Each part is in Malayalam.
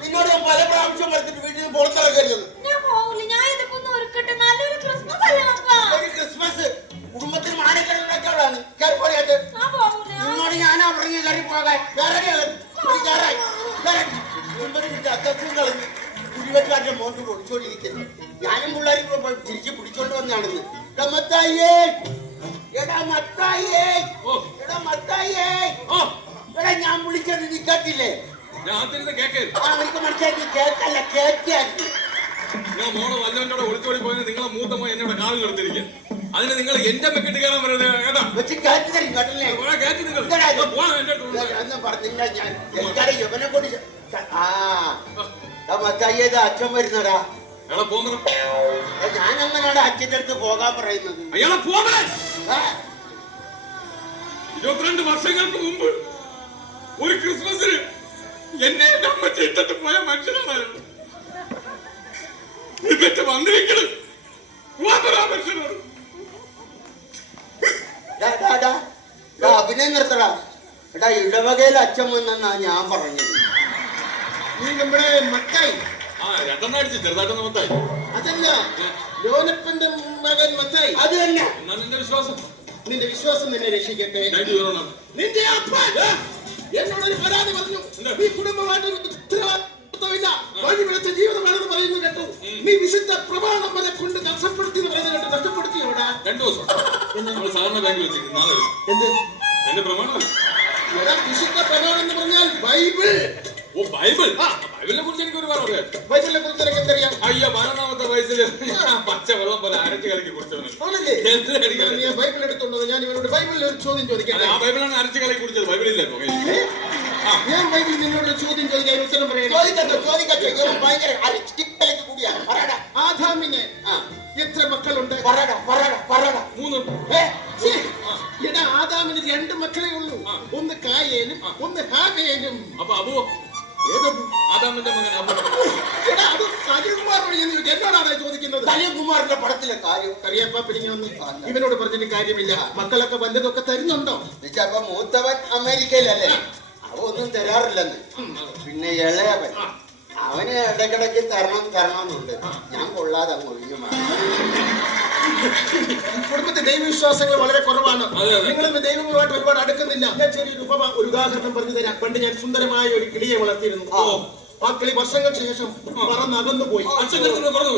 നിന്നോട് പല പ്രാവശ്യം പറഞ്ഞിട്ട് വീട്ടിൽ നിന്ന് പുറത്തിറക്കരുത്. ക്രിസ്മസ് കുടുംബത്തിന് മാനക്കേടുണ്ടാക്കാനാണ് കയറിപ്പോയാട്ട്. നിന്നോട് ഞാനാ പറഞ്ഞു കയറി പോകാൻ. അത്യാവശ്യം കുടിവെക്കാരുടെ മോട്ട് പൊടിച്ചോണ്ടിരിക്കുന്നു. ഞാനും പിള്ളേരും തിരിച്ച് പിടിച്ചോണ്ട് വന്നാണെന്ന്. ഞാൻ വിളിച്ചത് നീ കേട്ടില്ലേ? അവർക്ക് മനസ്സിലാക്കി കേക്കല്ല കേക്കായിരുന്നു. ഞാൻ മോളെ വല്ലവന്റെ ഒളിച്ചോടി പോയത് നിങ്ങളെ മൂത്ത മോൻ എന്നോട് കാല് നിർത്തിരിക്കുക. അതിന് നിങ്ങൾ എന്റെ മെക്കിട്ട് കയറാൻ പറയുന്നത് ഏതാ? അച്ഛൻ വരുന്നടാ. ഞാൻ അങ്ങനെയാണ് അച്ഛൻ്റെ അടുത്ത് പോകാൻ പറയുന്നത്. 22 വർഷങ്ങൾക്ക് മുമ്പ് ഒരു ക്രിസ്മസിന് എന്നെ എന്റെ അമ്മ ഇട്ടിട്ട് പോയ മനുഷ്യനാണ് ഇതൊക്കെ വന്നിരിക്കണം. മനുഷ്യനാണ്. അഭിനയം നിർത്തടാ. എടാ ഇടവകയിൽ അച്ഛൻ വന്നാ ഞാൻ പറഞ്ഞത്. നീ നമ്മുടെ മത്തായി രണ്ടെണ്ണം അടിച്ച് ചെറുതായിട്ടൊന്ന് മത്തായി. അതല്ല, ലോനപ്പന്റെ മകൻ മത്തായി. അത് തന്നെ. എന്നാ നിന്റെ വിശ്വാസം? നിന്റെ വിശ്വാസം നിന്നെ രക്ഷിക്കട്ടെ. നിന്റെ അപ്പൻ എന്നോടൊരു പരാതി പറഞ്ഞു. ഈ കുടുംബമായിട്ടൊരു ഉത്തരവാദിത്വമില്ല, വഴിപിഴച്ച ജീവിതമാണെന്ന് പറയുന്നു കേട്ടു. നീ വിശുദ്ധ പ്രമാണം വരെ കൊണ്ട് നഷ്ടപ്പെടുത്തി എന്ന് പറയുന്നത് കേട്ടു. നഷ്ടപ്പെടുത്തിയോടാ? 2 ദിവസം നമ്മൾ സാധാരണ ബാങ്കിൽ വെച്ചിരിക്കും. നാളെ എന്ത് എന്റെ പ്രമാണം? വിശുദ്ധ പ്രമാണം എന്ന് പറഞ്ഞാൽ ബൈബിൾ. ഓ ബൈബിൾ. ബൈബിളിനെ കുറിച്ച് എനിക്ക് ഒരുപാട് അറിയാം. ബൈബിളിനെ കുറിച്ച് എനിക്ക് എന്തറിയാം? അയ്യോ 12ാമത്തെ വയസ്സിൽ പച്ച വെള്ളം പോലെ അരച്ച് കലക്കി കുടിച്ചവനാണ്. ബൈബിൾ എടുത്തോണ്ടത്. ഞാൻ ഇവനോട് ബൈബിളിൽ ഒരു ചോദ്യം ചോദിക്കാം. ആ ബൈബിളാണ് അരച്ച് കലക്കി കുടിച്ചത്. ബൈബിളില്ലേ? ഞാൻ ബൈബിളിൽ നിന്നോട് ചോദ്യം ചോദിക്കാൻ ഉത്തരം പറയാം. ആദാമിന് എത്ര മക്കളുണ്ട്? 3. എടാ, ആദാമിന് 2 മക്കളെ ഉള്ളൂ. ഒന്ന് കായേനും ഒന്ന് ഹാബേലും. അപ്പൊ അബു ആദാമിന്റെ മകൻ അബു. എടാ, അത് കലികുമാർ എന്നോടാണ് ചോദിക്കുന്നത്. കലികുമാറിന്റെ പടത്തിലെ കാര്യം കറിയപ്പ പിടിഞ്ഞൊന്നും ഇവനോട് പറഞ്ഞിട്ട് കാര്യമില്ല. മക്കളൊക്കെ വല്ലതൊക്കെ തരുന്നുണ്ടോ? അപ്പൊ മൂത്തവൻ അമേരിക്കയിലല്ലേ, അവ ഒന്നും തരാറില്ലെന്ന്. പിന്നെ ഇളയവൻ അവന് ഇടയ്ക്കിടയ്ക്ക് തരണമെന്നുണ്ട്. ഞാൻ കൊള്ളാതെ അങ്ങ് ഒഴിഞ്ഞു മാറി. കുടുംബത്തിൽ ദൈവവിശ്വാസങ്ങൾ വളരെ കുറവാണ്. നിങ്ങൾ ദൈവങ്ങളുമായിട്ട് ഒരുപാട് അടുക്കുന്നില്ല. ഞാൻ ചെറിയൊരു ഒരു ഉദാഹരണം പറഞ്ഞു തരാം. പണ്ട് ഞാൻ സുന്ദരമായ ഒരു കിളിയെ വളർത്തിയിരുന്നു. ആ കിളി വർഷങ്ങൾക്ക് ശേഷം പറന്നകന്നു പോയി.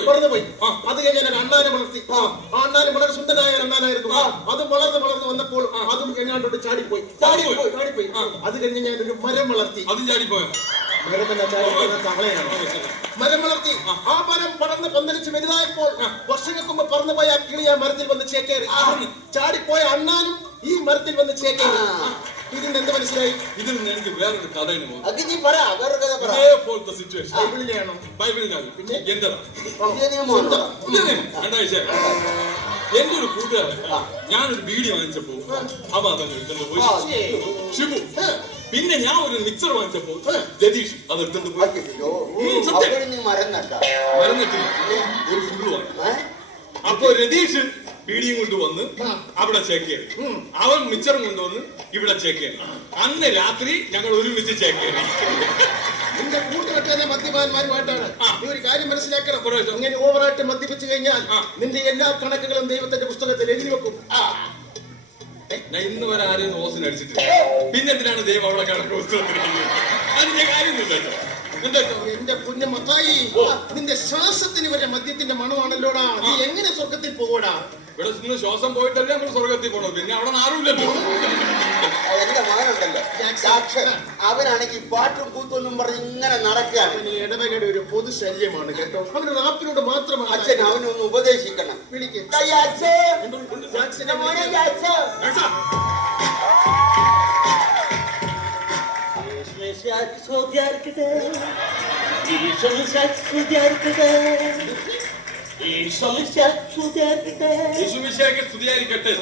പറന്നുപോയി. അത് കഴിഞ്ഞ് ഞാൻ അണ്ണാനെ വളർത്തി. ആ അണ്ണാന് വളരെ സുന്ദരനായ അണ്ണാനായിരുന്നു. അത് വളർന്ന് വന്നപ്പോൾ അതും എങ്ങാണ്ടോട്ട് ചാടിപ്പോയി. അത് കഴിഞ്ഞ് ഞാൻ ഒരു മരം വളർത്തി. അതും ചാടിപ്പോയോ? മരം വളർത്തി. ആ മരം പടർന്ന് പന്തലിച്ച് വലുതായപ്പോൾ വർഷങ്ങൾക്ക് മുമ്പ് പറന്നുപോയ ആ കിളി ആ മരത്തിൽ വന്ന് ചേക്കേറി. ചാടിപ്പോയ അണ്ണാനും ഈ മരത്തിൽ വന്ന് ചേക്കേറി. ഇതിന്റെ എന്ത് മനസ്സിലായി? ഇതിൽ നിന്ന് എനിക്ക് വേറൊരു കഥയാണ്. ബൈബിളിലെയാണോ? ബൈബിളിലാണ്. പിന്നെ എന്താണ്? എന്റെ ഒരു കൂട്ടുകാരൻ ഞാനൊരു ബീഡി വാങ്ങിച്ചപ്പോ അവ അതെടുത്തോണ്ട് പോയി. ഷിബു. പിന്നെ ഞാൻ ഒരു മിക്സർ വാങ്ങിച്ചപ്പോ രതീഷ് അതെടുത്തോണ്ട് പോയി. മറന്നിട്ടില്ല, ഒരു ഫുള്ള് വാങ്ങി. അപ്പൊ രതീഷ് ബീഡിയും കൊണ്ടുവന്ന് അവിടെ ചേക്കേറി. അവൻ മിച്ചറും കൊണ്ടുവന്ന് ഇവിടെ ചേക്കേറി. അന്ന് രാത്രി ഞങ്ങൾ ഒരുമിച്ച് ചേക്കേറി. നിന്റെ കൂട്ടുകെട്ടുന്ന മദ്യപാന്മാരുമായിട്ടാണ്. നീ ഒരു കാര്യം മനസ്സിലാക്കണം. ഇങ്ങനെ ഓവറായിട്ട് മദ്യപിച്ചു കഴിഞ്ഞാൽ നിന്റെ എല്ലാ കണക്കുകളും ദൈവത്തിന്റെ പുസ്തകത്തിൽ എഴുതി വെക്കും. ഞാൻ ഇന്ന് വരെ ആരെയും ഓസിന് അടിച്ചിട്ടില്ല. പിന്നെന്തിനാണ് ദൈവം അവിടെ കണക്ക് പുസ്തകത്തിരിക്കുന്നത്? അതിന്റെ കാര്യമൊന്നുമില്ലല്ലോ. എന്റെ കുഞ്ഞു മത്തായി, നിന്റെ ശ്വാസത്തിന് വരെ മദ്യത്തിന്റെ മണമാണല്ലോടാ. നീ എങ്ങനെ സ്വർഗത്തിൽ പോകൂടാ? ഇവിടെ നിന്ന് ശ്വാസം പോയിട്ടല്ലേ നമ്മൾ സ്വർഗത്തിൽ പോകണം. പിന്നെ അവിടെ ആരുമില്ലല്ലോ. എന്റെ മകനുണ്ടല്ലോ അവനാണെങ്കിൽ പാട്ടും കൂത്തൊന്നും പറഞ്ഞ് ഇങ്ങനെ നടക്കുകയാണ്. ഇടവകയുടെ ഒരു പൊതു ശല്യമാണ് കേട്ടോ. അവന് റാപ്പിനോട് മാത്രമാണ്. അച്ഛൻ അവനൊന്ന് ഉപദേശിക്കണം. വിളിക്ക്. യേശുമിശിഹായ്ക്ക് സ്തുതിയായിരിക്കട്ടെ.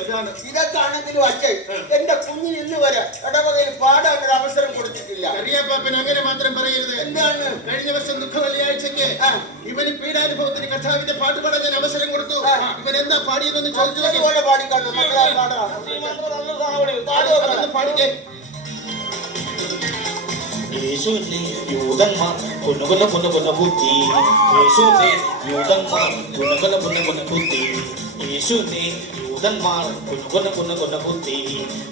ഇതൊക്കെയാണെങ്കിലും അച്ഛൻ എന്റെ കുഞ്ഞിന് ഇന്ന് വരെ ഇടവകയിൽ പാടാൻ ഒരു അവസരം കൊടുത്തിട്ടില്ല. കറിയാപ്പാപ്പൻ അങ്ങനെ മാത്രം പറയരുത്. എന്താണ്? കഴിഞ്ഞ വർഷം ദുഃഖ വെള്ളിയാഴ്ചക്ക് ഇവന് പീഡാനുഭവത്തിന് കർത്താവിന്റെ പാട്ട് പാടാൻ ഞാൻ അവസരം കൊടുത്തു. ഇവൻ എന്താ പാടിയതെന്ന് ചോദിച്ചു. അതുപോലെ പാടിക്കാണോ മക്കളെ പാടാം. പാടിക്കേ. യേശുവിനെ യൂതന്മാർ പുനകുല പുനകുല ബുദ്ധി യേശുവിനെ യൂതന്മാർ പുനകുല പുനകുല ബുദ്ധി യേശുവിനെ യൂതന്മാർ പുനകുല പുനകുല ബുദ്ധി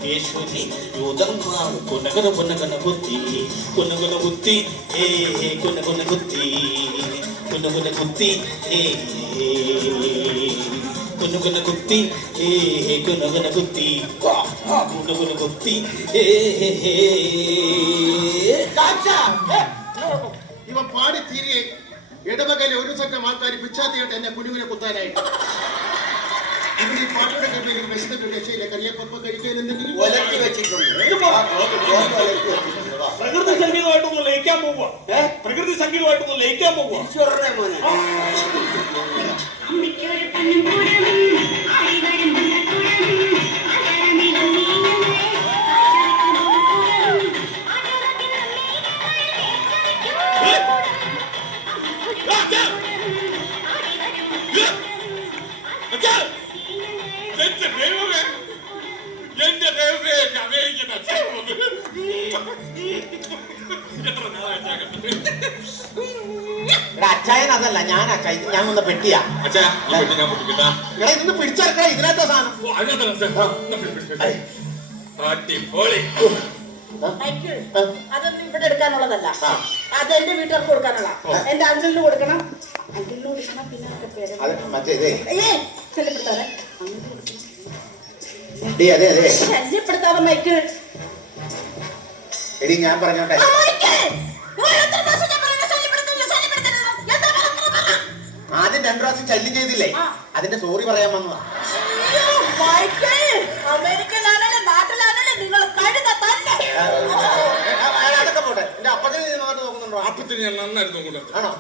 യേശുവിനെ യൂതന്മാർ പുനകുല പുനകുല ബുദ്ധി പുനകുല ബുദ്ധി പുനകുല ബുദ്ധി പുനകുല ബുദ്ധി കുനുകുന കുത്തി കുനുകുന കുത്തി കുനുകുന കുത്തി ഇവ പാടി തീരെ ഇടവകയിലെ ഒരു സംഘം ആൾക്കാർ പിച്ചാത്തിയായിട്ട് എന്നെ കുനുകുനെ കുത്താനായിട്ട്. ഇവിടെ ഈ പാട്ടുടെ കമ്പനിയിൽ വിശന്നിട്ട് രക്ഷയില്ല. കറിയപ്പ കഴിക്കാനെന്തെങ്കിലും ഒലക്കി വെച്ചിട്ടുണ്ട്. പ്രകൃതി സംഗീതമായിട്ടൊന്ന് ലയിക്കാൻ പോവുക. പ്രകൃതി സംഗീതമായിട്ടൊന്ന് ലയിക്കാൻ പോവുക. ഈശ്വരനെ മോനെ. എന്റെ ദൈവമേ, അമേരിക്കൻ അച്ഛൻ എത്ര അച്ചായൻ അതല്ല, ഞാൻ അച്ചായ, ഞാൻ വന്ന പെട്ടിയാ. അച്ഛാ, ഈ പെട്ടി ഞാൻ പൊട്ടിക്കട്ടാ. എടാ ഇതൊന്ന് പിടിച്ചെടുക്കണ ഇതിനകത്ത സാധനം. ഓ, അതിനകത്താണ് അടിപൊളി. അതൊന്നും ഇവിടെ എടുക്കാനുള്ളതല്ല, അത് എന്റെ വീട്ടുകാർക്ക് കൊടുക്കാനുള്ള. എന്റെ അങ്കിളിന് കൊടുക്കണം, അങ്കിളിന് കൊടുക്കണം. പിന്നെ അത് മറ്റേ ഇതേ ശല്യപ്പെടുത്താതെ അതെ അതെ ശല്യപ്പെടുത്താതെ മൈക്ക്. എടി ഞാൻ പറഞ്ഞോട്ടെ, ആദ്യം 2 പ്രാവശ്യം ശല്യം ചെയ്തില്ലേ, അതിന്റെ സോറി പറയാൻ വന്നതാ. അമേരിക്കയിലാണല്ലേ നാട്ടിലാണല്ലേ നിങ്ങൾ കഴുത തന്നെ. അതൊക്കെ പോട്ടെ, എന്റെ അപ്പത്തിന് നന്നായിട്ട് നോക്കുന്നുണ്ടോ? അപ്പത്തിന് ഞാൻ നന്നായിട്ട് നോക്കുന്നുണ്ട്. ആണോ?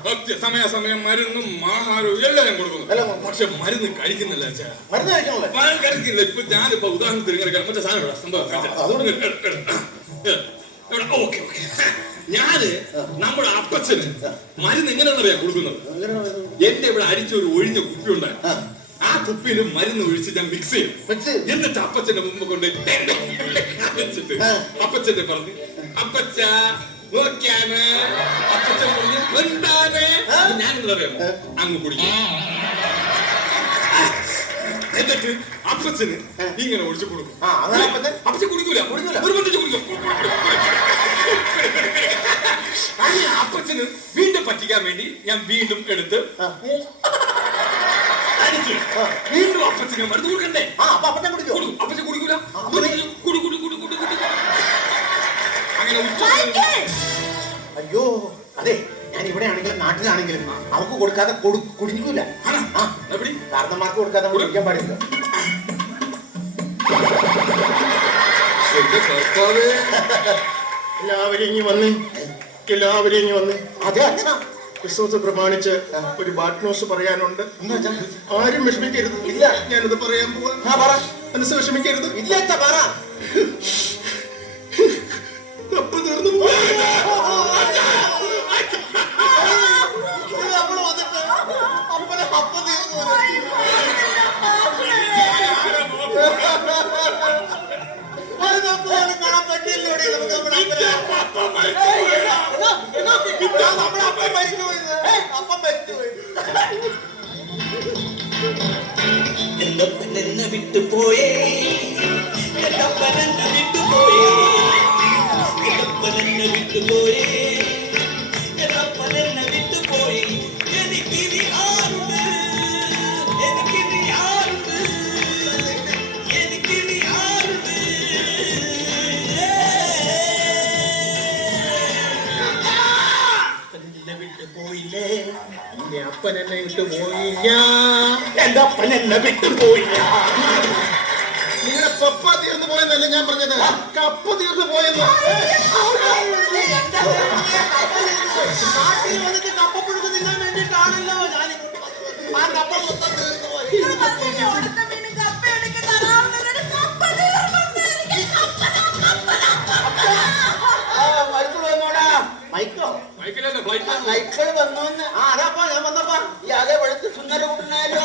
സമയാസമയം മരുന്നും ആഹാരവും എല്ലാം ഞാൻ കൊടുക്കുന്നു. പക്ഷെ മരുന്ന് കഴിക്കുന്നില്ല അച്ഛാ. മരുന്ന് കഴിക്കണല്ലേ? മരുന്ന് കഴിക്കുന്നില്ല. ഇപ്പൊ ഞാനിപ്പോ ഉദാഹരണത്തിന് ഇങ്ങനെ മറ്റേ സാധനം ഇവിടെ സംഭവം ഓക്കെ ഓക്കെ. ഞാന് നമ്മുടെ അപ്പച്ചന് മരുന്ന് എങ്ങനെയാണെന്നറിയാം കൊടുക്കുന്നത്. എന്റെ ഇവിടെ അരിച്ചൊരു ഒഴിഞ്ഞ കുപ്പി ഉണ്ടായിരുന്നു. ആ കുപ്പിയിൽ മരുന്ന് ഒഴിച്ച് ഞാൻ മിക്സ് ചെയ്യും. എന്നിട്ട് അപ്പച്ചന്റെ മുമ്പ് കൊണ്ട് വെച്ചിട്ട് അപ്പച്ചന്റെ പറഞ്ഞു, അപ്പച്ച നോക്കിയാണ്. അപ്പച്ചൻ പറഞ്ഞു എന്താണ്? ഞാനെന്താ അറിയാമോ, അങ്ങ് കുടിക്കും. എന്നിട്ട് അപ്പച്ചന് ഇങ്ങനെ ഒഴിച്ചു കൊടുക്കും. അപ്പച്ചൻ കുടിക്കൂല, നിർബന്ധിച്ച് കുടിക്കും. അങ്ങനെ അപ്പച്ചന് വീണ്ടും പറ്റിക്കാൻ വേണ്ടി ഞാൻ വീണ്ടും എടുത്ത് അടിച്ച് വീണ്ടും അപ്പച്ചന് മരുന്ന് കൊടുക്കണ്ടേ? അപ്പച്ചൻ കുടിക്കൂല. അങ്ങനെ അയ്യോ അതെ, ഞാൻ ഇവിടെ ആണെങ്കിലും നാട്ടിലാണെങ്കിലും അവർക്ക് കൊടുക്കാതെ കുടിക്കൂല. കാരണന്മാർക്ക് കൊടുക്കാതെ കുടിക്കാൻ പാടില്ല. എല്ലാവരും ഇങ്ങി വന്ന്, എല്ലാവരും ഇങ്ങി വന്ന്. അതെ അച്ഛനാ, ക്രിസ്മസ് പ്രമാണിച്ച് ഒരു ബാഡ് ന്യൂസ് പറയാനുണ്ട്. ആരും വിഷമിക്കരുത്. ഇല്ല, ഞാനത് പറയാൻ പോവാ. പറ. മനസ്സ് വിഷമിക്കരുത്. ഇല്ല അച്ഛാ, പറ. കപ്പ് തീർന്നു എന്നപ്പൻ എന്നെ വിട്ടുപോയേ, എന്നപ്പൻ എന്നെ വിട്ടുപോയേ, എന്നപ്പൻ എന്നെ വിട്ടുപോയേ, എന്നപ്പൻ എന്നെ വിട്ടുപോയേ. എനിക്കിനി ആരുണ്ട്, എനിക്കിനി ആരുണ്ട്, എനിക്കിനി ആരുണ്ട്. എന്നെ വിട്ടു പോയില്ലേ, എന്റെ അപ്പൻ എന്നെ വിട്ടു പോയില്ല, എന്റെ അപ്പൻ എന്നെ വിട്ടു പോയില്ല. നിങ്ങളുടെ പപ്പ തീർന്നു പോയെന്നല്ല ഞാൻ പറഞ്ഞത്, കപ്പ തീർന്നു പോയെന്ന്. നാട്ടിൽ വന്നിട്ട് കപ്പപ്പുഴുക്ക് തിന്നാൻ വേണ്ടിയിട്ടാണല്ലോ ഞാൻ ഇങ്ങോട്ട് വന്നത്. ആ കപ്പ മൊത്തം തീർന്നു പോയി. നിങ്ങൾ പറഞ്ഞില്ലേ, ഉടുത്ത മീനും കപ്പയും എനിക്ക് തരാമെന്നുള്ളത്. കപ്പ തീർന്നെന്ന്. എനിക്ക് കപ്പ. ആ മൈക്കിൾ വന്നോടാ. മൈക്കോ മൈക്കിലല്ലേ ഫ്ലൈറ്റ് മൈക്കിൾ വന്നോന്ന്. ആ അതാപ്പാ ഞാൻ വന്നപ്പാ. ഈ ആകെ വെളുത്ത് സുന്ദര കൂട്ടനായല്ലോ.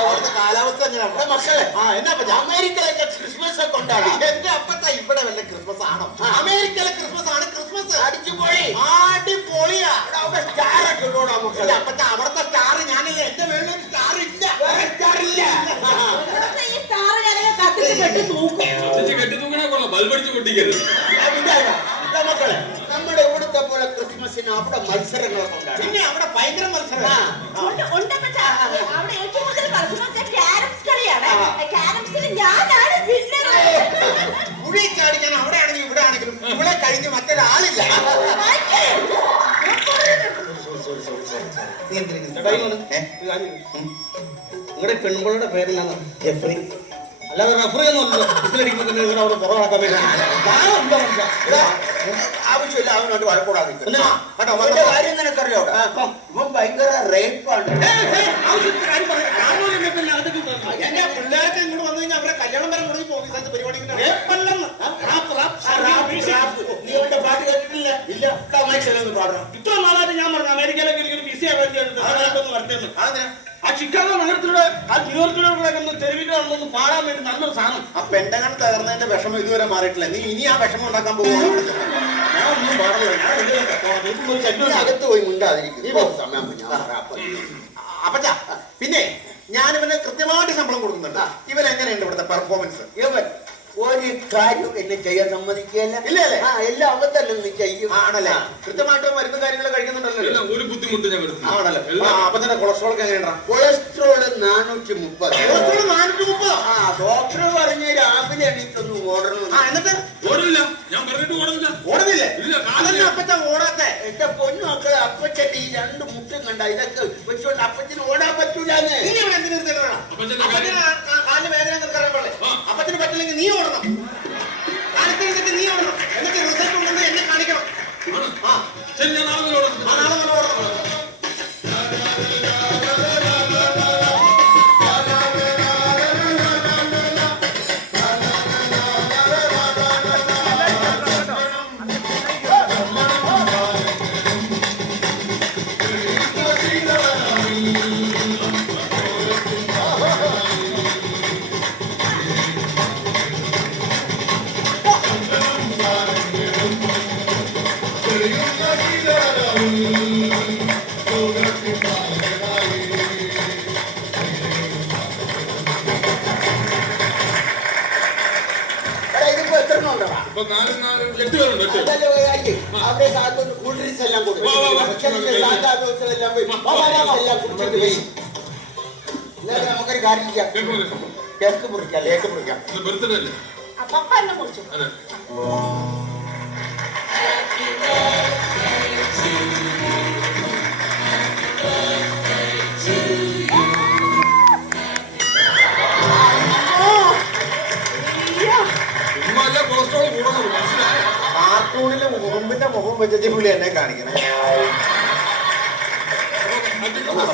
അവിടുത്തെ കാലാവസ്ഥ എങ്ങനെയാ? ഇവിടെ മക്കളെ ആ എന്നാ അമേരിക്കയിലൊക്കെ ക്രിസ്മസ് ഒക്കെ ഉണ്ടാടി. എന്റെ അപ്പത്ത ഇവിടെ വല്ല ക്രിസ്മസ് ആണോ? അമേരിക്കയിലെ ക്രിസ്മസ് ആണ് ക്രിസ്മസ്. അടിച്ചുപൊളി. അടിപൊളിയാ. അവിടെ സ്റ്റാർ ഒക്കെ ഉള്ളോടാ എന്റെ മക്കളെ. അപ്പത്ത അവിടുത്തെ സ്റ്റാർ ഞാനില്ല. എന്റെ വീട്ടിൽ സ്റ്റാർ ഇല്ല. സ്റ്റാർ ഇല്ല. ഇവിടുത്തെ ഈ സ്റ്റാർ ഞാനൊക്കെ കത്തിച്ച് കെട്ടി തൂക്കും. കത്തിച്ച് കെട്ടി തൂക്കണേ കൊള്ളാം, ബൾബടിച്ച് പൊട്ടിക്കരുത്. മക്കളെ നമ്മുടെ ഇവിടുത്തെ പോലെ ക്രിസ്മസിന് അവിടെ മത്സരങ്ങളൊക്കെ ഉണ്ടാകും. പിന്നെ അവിടെ ഭയങ്കര മത്സരം. ഉണ്ട് പക്ഷേ അവിടെ ഏറ്റവും കൂടുതൽ മത്സരം ക്യാരംസ് കളിയാണ്. ക്യാരംസിൽ ഞാനാണ് വിന്നർ. കുഴി ചാടിക്കാൻ അവിടെ ആണെങ്കിലും ഇവിടെ ആണെങ്കിലും ഇവിടെ കഴിഞ്ഞ് മറ്റൊരാളില്ല. നീ നിങ്ങളുടെ പെൺപിള്ളയുടെ പേരെന്താണ്? എഫ്രി. അല്ലാതെ റഫറി ഒന്നുമല്ലോ. ഇതിലടിക്കുമ്പോൾ തന്നെ നിങ്ങൾ അവിടെ പുറമാക്കാൻ വേണ്ടി ആവശ്യമില്ല അവനോട്ട് വഴക്കൂടാതെ എന്നാ? കേട്ടോ. അവന്റെ കാര്യം നിനക്കറിയോ? ഇവൻ ഭയങ്കര റേപ്പാണ്. എന്റെ പിള്ളേർക്ക് ഇങ്ങോട്ട് വന്നു കഴിഞ്ഞാൽ അവരെ കല്യാണം വരെ മുടങ്ങി പോകും. ഈ സ്ഥലത്ത് പരിപാടി നീ അവന്റെ പാട്ട് കേട്ടിട്ടില്ല? ഇല്ല. മൈക്കിലൊന്ന് പാടണം. ഇത്ര നാളായിട്ട് ഞാൻ പറഞ്ഞു അമേരിക്കയിലേക്ക് എനിക്കൊരു വിസ വരട്ടെന്ന്. അതെന്തിനാ? ആ ചിക്കാഗോ നഗരത്തിലൂടെ ആ ന്യൂയോർക്കിലൂടെ ഒന്ന് തെരുവിലൊന്ന് പാടാൻ വേണ്ടി നല്ലൊരു സാധനം. ആ പെണ്ടകൺ തകർന്നതിന്റെ വിഷമം ഇതുവരെ മാറിയിട്ടില്ല. നീ ഇനി ആ വിഷമം ഉണ്ടാക്കാൻ പോകുന്നു. ഞാൻ ഒന്നും പാടില്ല. ഞാൻ നീ അകത്ത് പോയി മിണ്ടാതിരിക്കും. നീ പോകുന്ന സമയം ഞാൻ പറയാം. അപ്പൊ അപ്പച്ചാ പിന്നെ ഞാൻ ഇവന് കൃത്യമായിട്ട് ശമ്പളം കൊടുക്കുന്നുണ്ട്. ഇവൻ എങ്ങനെയുണ്ട് ഇവിടുത്തെ പെർഫോമൻസ്? ഇവൻ ഒരു കാര്യം എന്നെ ചെയ്യാൻ സമ്മതിക്കുകയല്ല. ഇല്ലല്ലേ? ആ എല്ലാം അവൻ തന്നെ നീ ചെയ്യും. ആണല്ലേ? കൃത്യമായിട്ട് മരുന്ന് കാര്യങ്ങൾ കഴിക്കുന്നുണ്ടല്ലോ. എല്ലാം ഒരു ബുദ്ധിമുട്ട് ഞാൻ വരുന്നു. ആണല്ലേ? എല്ലാം അപ്പച്ചന്റെ കൊളസ്ട്രോൾ ഒക്കെ എങ്ങനെയാ? കൊളസ്ട്രോള് 430. കൊളസ്ട്രോൾ 430. ആ ഡോക്ടർ പറഞ്ഞ് രാവിലെ എണീറ്റൊന്ന് ഓടണം. എന്നിട്ട് ഓടില്ല, ഞാൻ പറഞ്ഞിട്ട് ഓടുന്നില്ല. ഓടുന്നില്ലേ? ഇല്ല, അതന്നെ അപ്പച്ച ഓടാത്തെ. എന്റെ പൊന്നു മക്കളെ, അപ്പച്ചന്റെ ഈ 2 മുട്ടും കണ്ട ഇതൊക്കെ വെച്ചുകൊണ്ട് അപ്പച്ചന് ഓടാൻ പറ്റൂലെന്ന്. നീ ഇവിടെ എന്തിനു നിൽക്കണം? അപ്പച്ചന്റെ അപ്പച്ചന് കാലിന് വേദന നിൽക്കാൻ പോലെ. അപ്പച്ചന് പറ്റില്ലെങ്കിൽ നീ ഓടണം. കാലത്ത് എഴുതിട്ട് നീ ഓടണം. എന്നിട്ട് റിസൾട്ട് ഉണ്ടെന്ന് എന്നെ കാണിക്കണം. ആ ശരി, ഞാൻ നാളെ മുതൽ ഓടാം. നാളെ മുതൽ ഓടണം. എടാ, ഇതിപ്പോ എത്ര ഉണ്ടോ? ഇപ്പൊ 4 8 പേരുണ്ട്. 8 അതല്ലേ ഒരു കാര്യം. അവിടെ കാത്തൊന്ന് കൂൾ ഡ്രിങ്ക്സ് എല്ലാം കൊടുക്കും. വാ, വാ, വാ. സാധാ ദിവസമെല്ലാം പോയി എല്ലാം കുടിച്ചിട്ട് പോയി. എന്നാലും നമുക്കൊരു കാര്യം ചെയ്യാം. കേക്ക് മുറിക്കാം, ലേക്ക് മുറിക്കാം. ബർത്ത്ഡേ അല്ലേ? പപ്പ എന്നെ കുറിച്ചു. അതെ. ഉമ്മല്ല കൊളസ്ട്രോൾ കൂടുന്നത് മനസ്സിലായോ? കാർട്ടൂണിലെ ഉറുമ്പിന്റെ മുഖം വെച്ചിട്ട് പുള്ളി എന്നെ കാണിക്കണേ. ആ,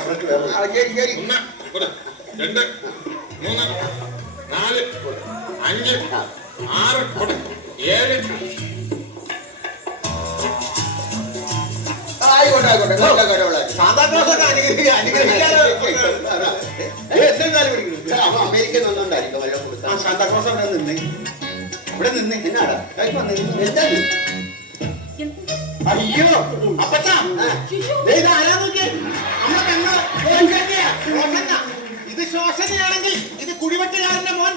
ശരി ശരി. 1 2 3 4 5 6 7 ആയിക്കോട്ടെ ആയിക്കോട്ടെ. നല്ല കാര്യമുള്ള സാന്താ ക്ലോസ് ഒക്കെ അനുഗ്രഹിക്കാനോ? എന്തായാലും പിടിക്കുന്നു. അപ്പൊ അമേരിക്കൻ വന്നോണ്ടായിരിക്കും വല്ലതും ആ കൊടുത്താൽ. സാന്താ ക്ലോസ് അവിടെ നിന്നേ. ഇവിടെ നിന്നേ. എന്നാടാ എന്താ അയ്യോ അപ്പച്ചാ, ദേ ഇത് ആരാ നോക്കിയേ? നമ്മളെ പെങ്ങള് ശോഷന. ഇത് ശോഷനയാണെങ്കിൽ ഇത് കുടിവെട്ടുകാരന്റെ മോൻ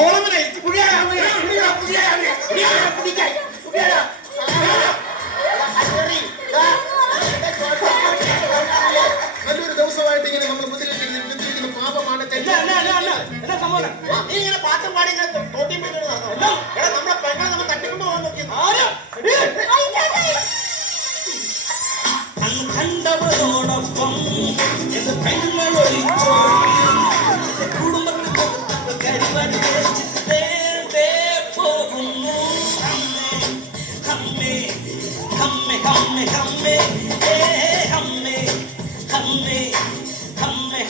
ഓളമനായി. നല്ലൊരു ദിവസമായിട്ട് ഇങ്ങനെ നമ്മൾ മുദ്രയിട്ടിരിക്കുന്ന പാപമാണ് തെറ്റ്. എന്താ സംഭവം? നീ ഇങ്ങനെ പാട്ടും പാടി ഇങ്ങനെ തോട്ടിയും പോയി നടന്നോ? എടാ നമ്മളെ പെങ്ങളെ നമ്മൾ തട്ടിക്കൊണ്ട് പോകാൻ നോക്കി. കണ്ടവരോടൊപ്പം എന്റെ പെങ്ങളൊഴിച്ചോ കുടുംബത്തിൽ കരിവരച്ചിട്ടേ പോകുന്നു. ഹമ്മേ ഹമ്മേ ഹമ്മേ ഹമ്മേ ഹമ്മേ ഹമ്മേ ഹമ്മേ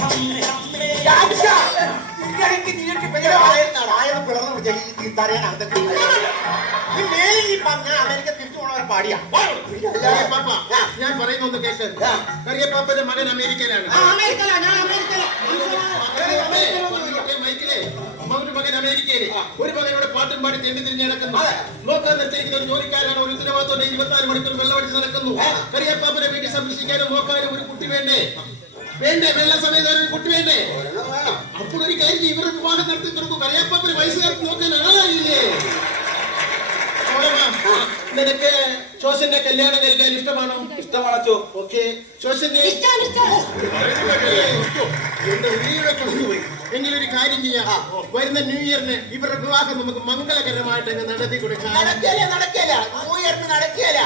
നീയൊക്കെ ആയത് പിളർന്നു പിടിച്ച ഈ തരയാനകത്തൊക്കെ ഈ മേലിൽ ഈ പറഞ്ഞ അമേരിക്ക തിരിച്ചു പോണവർ പാടിയാ കറിയപ്പാപ്പ, ഞാൻ പറയുന്ന ഒന്ന് കേക്ക്. കറിയപ്പാപ്പന്റെ മകൻ അമേരിക്കയിലാണ്. അമേരിക്കയിലാ, ഞാൻ അമേരിക്കയിലാ. മൈക്കിലെ ഒരു മകൻ അമേരിക്കയില്, ഒരു മകനോട് പാട്ടും പാടി തെണ്ടി തിരിഞ്ഞ് നടക്കുന്നു. നോക്കാൻ നിർത്തിയിരിക്കുന്ന ഒരു ജോലിക്കാരാണ്. ഒരു ഉത്തരവാദിത്തോടെ 24 മണിക്കൂർ വെള്ളമടിച്ച് നടക്കുന്നു. കറിയപ്പാപ്പനെ വീട്ടിൽ സംരക്ഷിക്കാനും നോക്കാനും ഒരു കുട്ടി വേണ്ടേ? വെള്ള സമയത്ത് ഒരു കുട്ടി വേണ്ടേ? അപ്പോൾ ഒരു കാര്യം, ഇവരുടെ വിവാഹം നടത്തി തുറക്കും. കറിയപ്പാപ്പന് വയസ്സുകാർക്ക് നോക്കാൻ ആളായില്ലേ? നിനക്ക് ശോശന്റെ കല്യാണം കഴിക്കാൻ ഇഷ്ടമാണോ? ഇഷ്ടമാണോ? ഓക്കെ, ശോശന്റെ എന്റെ ഉള്ളിലൂടെ കൊണ്ടുപോയി. എങ്കിലൊരു കാര്യം ചെയ്യാം, വരുന്ന ന്യൂ ഇയറിന് ഇവരുടെ വിവാഹം നമുക്ക് മംഗളകരമായിട്ട് അങ്ങ് നടത്തി കൊടുക്കാം. നടക്കില്ല. ന്യൂ ഇയറിന് നടക്കില്ല.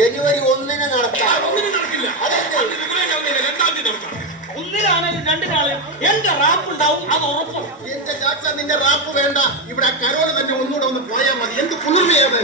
ജനുവരി 1-ന് നടത്താം. ഒന്നിനും നടക്കില്ല. രണ്ടാം തീയതി നടക്കാം. ഒന്നിലാണെങ്കിലും രണ്ടിനാളും എന്റെ റാപ്പ് ഉണ്ടാവും, അത് ഉറപ്പും. എന്റെ ചാച്ച, നിന്റെ റാപ്പ് വേണ്ട. ഇവിടെ കരോള് തന്നെ ഒന്നുകൂടെ ഒന്ന് പോയാൽ മതി. എന്ത് കുളിർമയാണ്.